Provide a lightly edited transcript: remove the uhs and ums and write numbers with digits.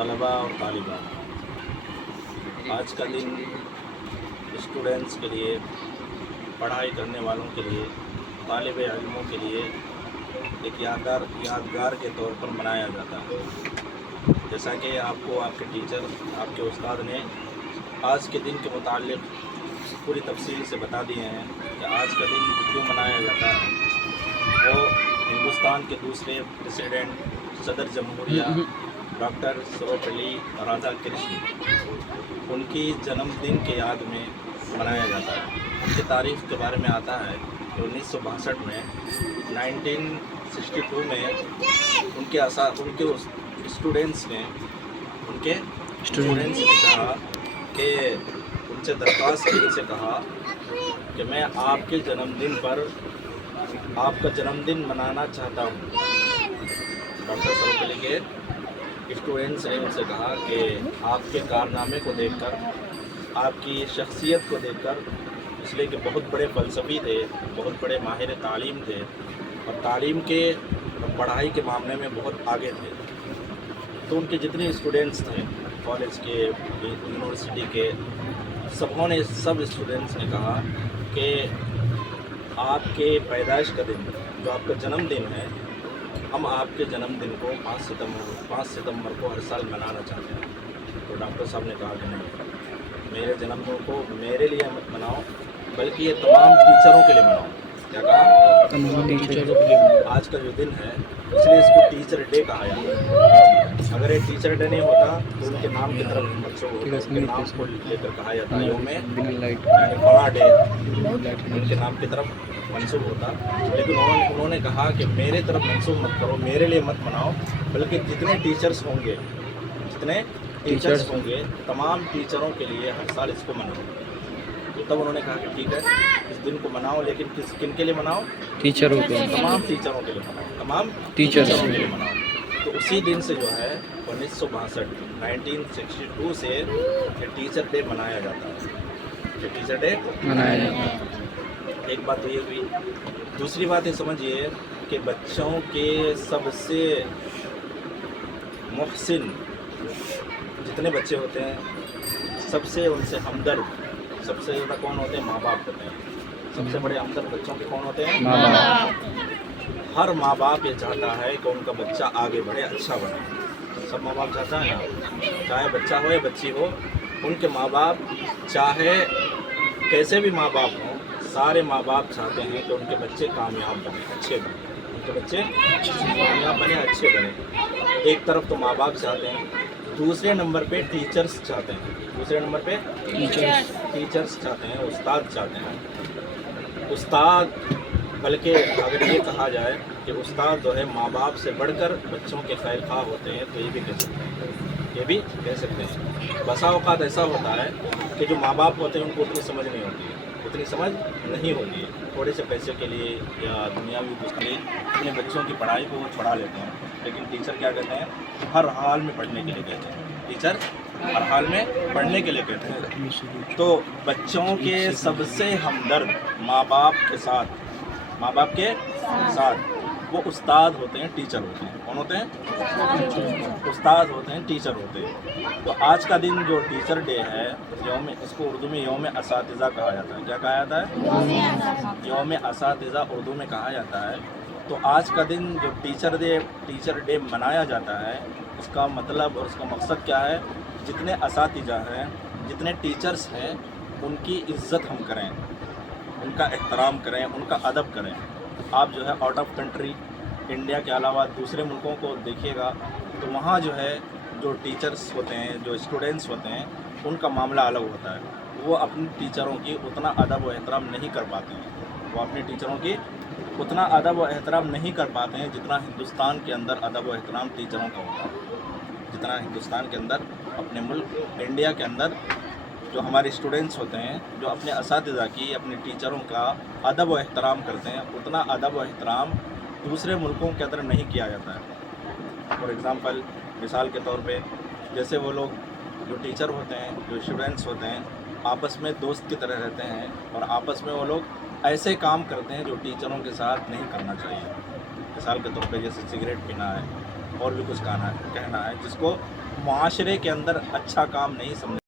طلبا اور طالبات، آج کا دن اسٹوڈنٹس کے لیے، پڑھائی کرنے والوں کے لیے، طالب علموں کے لیے ایک یادگار کے طور پر منایا جاتا ہے۔ جیسا کہ آپ کو آپ کے ٹیچر، آپ کے استاد نے آج کے دن کے متعلق پوری تفصیل سے بتا دیے ہیں کہ آج کا دن کیوں منایا جاتا ہے۔ وہ ہندوستان کے دوسرے پریزیڈنٹ، صدر جمہوریہ ڈاکٹر سروپلی رادھا کرشن، ان کی جنم دن کے یاد میں منایا جاتا ہے۔ ان کی تاریخ کے بارے میں آتا ہے کہ 1962 میں 1962 میں ان کے اسٹوڈنٹس نے کہا کہ ان سے درخواست کی، ان سے کہا کہ میں آپ کے جنم دن پر آپ کا جنم دن منانا چاہتا ہوں۔ ڈاکٹر سروپلی کے اسٹوڈنٹس نے ان سے کہا کہ آپ کے کارنامے کو دیکھ کر، آپ کی شخصیت کو دیکھ کر، اس لیے کہ بہت بڑے فلسفی تھے، بہت بڑے ماہر تعلیم تھے اور تعلیم کے اور پڑھائی کے معاملے میں بہت آگے تھے، تو ان کے جتنے اسٹوڈنٹس تھے کالج کے، یونیورسٹی کے، سب اسٹوڈنٹس نے کہا کہ آپ کے پیدائش کا دن، جو آپ کا جنم دن ہے، ہم آپ کے جنم دن کو 5 ستمبر کو ہر سال منانا چاہتے ہیں۔ تو ڈاکٹر صاحب نے کہا کہ نہیں، میرے جنم دن کو میرے لیے مت مناؤ، بلکہ یہ تمام ٹیچروں کے لیے مناؤ۔ کیا کہا؟ تمام ٹیچروں کے لیے۔ آج کا جو دن ہے، اس لیے اس کو ٹیچر ڈے کہا جاتا ہے۔ اگر یہ ٹیچر ڈے نہیں ہوتا تو ان کے نام کی طرف منسوب ہوتا، ان کے نام کو لے کر کہا جاتا یوم فلاں ڈے، ان کے نام کی طرف منسوب ہوتا۔ لیکن انہوں نے کہا کہ میرے طرف منسوب مت کرو، میرے لیے مت مناؤ، بلکہ جتنے ٹیچرز ہوں گے تمام ٹیچروں کے لیے ہر سال اس کو مناؤ۔ تو تب انہوں نے کہا کہ ٹھیک ہے، اس دن کو مناؤ، لیکن کن کے لیے مناؤ؟ ٹیچروں کے لیے، تمام ٹیچروں کے لیے مناؤ، تمام ٹیچروں کے لیے مناؤ۔ تو اسی دن سے جو ہے 1962 سے یہ ٹیچر ڈے منایا جاتا ہے، یہ ٹیچر ڈے منایا جاتا ہے۔ ایک بات تو یہ ہوئی۔ دوسری بات یہ سمجھیے کہ بچوں کے سب سے محسن جتنے بچے ہوتے ہیں، سب سے ان سے ہمدرد سب سے زیادہ کون ہوتے ہیں؟ ماں باپ ہوتے ہیں۔ سب سے بڑے ہمدرد بچوں کے کون ہوتے ہیں؟ ماں باپ۔ ہر ماں باپ یہ چاہتا ہے کہ ان کا بچہ آگے بڑھے، اچھا بنے۔ سب ماں باپ چاہتا ہے نا، چاہے بچہ ہو یا بچی ہو، ان کے ماں باپ چاہے کیسے بھی ماں باپ ہوں، سارے ماں باپ چاہتے ہیں کہ ان کے بچے کامیاب بنے، اچھے بنے، ان کے بچے کامیاب بنے، اچھے بنے۔ ایک طرف تو ماں باپ چاہتے ہیں، دوسرے نمبر پہ ٹیچرز چاہتے ہیں، دوسرے نمبر پہ ٹیچرز چاہتے ہیں، استاد چاہتے ہیں۔ استاد، بلکہ اگر یہ کہا جائے کہ استاد جو ہے ماں باپ سے بڑھ کر بچوں کے خیر خواہ ہوتے ہیں، تو یہ بھی کہہ سکتے ہیں۔ بسا اوقات ایسا ہوتا ہے کہ جو ماں باپ ہوتے ہیں ان کو اتنی سمجھ نہیں ہوتی ہے، تھوڑے سے پیسے کے لیے یا دنیاوی کچھ کے لیے اپنے بچوں کی پڑھائی کو وہ چھڑا لیتے ہیں، لیکن ٹیچر کیا کہتے ہیں؟ ہر حال میں پڑھنے کے لیے کہتے ہیں، ٹیچر ہر حال میں پڑھنے کے لیے کہتے ہیں۔ تو بچوں کے سب سے ہمدرد ماں باپ کے ساتھ وہ استاد ہوتے ہیں، ٹیچر ہوتے ہیں۔ کون ہوتے ہیں؟ استاد ہوتے ہیں، ٹیچر ہوتے ہیں۔ تو آج کا دن جو ٹیچر ڈے ہے، اس کو اردو میں یوم اساتذہ کہا جاتا ہے۔ کیا کہا جاتا ہے؟ یوم اساتذہ اردو میں کہا جاتا ہے۔ تو آج کا دن جو ٹیچر ڈے منایا جاتا ہے، اس کا مطلب اور اس کا مقصد کیا ہے؟ جتنے اساتذہ ہیں، جتنے ٹیچرز ہیں، ان کی عزت ہم کریں، ان کا احترام کریں، ان کا ادب کریں۔ آپ جو ہے آؤٹ آف کنٹری، انڈیا کے علاوہ دوسرے ملکوں کو دیکھیے گا تو وہاں جو ہے جو ٹیچرز ہوتے ہیں، جو اسٹوڈنٹس ہوتے ہیں، ان کا معاملہ الگ ہوتا ہے۔ وہ اپنی ٹیچروں کی اتنا ادب و احترام نہیں کر پاتے ہیں، وہ اپنی ٹیچروں کی اتنا ادب و احترام نہیں کر پاتے ہیں جتنا ہندوستان کے اندر ادب و احترام ٹیچروں کا ہوتا ہے۔ جتنا ہندوستان کے اندر، اپنے ملک انڈیا کے اندر جو ہمارے اسٹوڈنٹس ہوتے ہیں، جو اپنے اساتذہ کی، اپنے ٹیچروں کا ادب و احترام کرتے ہیں، اتنا ادب و احترام دوسرے ملکوں کے اندر نہیں کیا جاتا ہے۔ فار ایگزامپل، مثال کے طور پہ، جیسے وہ لوگ جو ٹیچر ہوتے ہیں، جو اسٹوڈنٹس ہوتے ہیں، آپس میں دوست کی طرح رہتے ہیں، اور آپس میں وہ لوگ ایسے کام کرتے ہیں جو ٹیچروں کے ساتھ نہیں کرنا چاہیے۔ مثال کے طور پہ جیسے سگریٹ پینا ہے، اور بھی کچھ کہنا ہے، جس کو معاشرے کے اندر اچھا کام نہیں سمجھا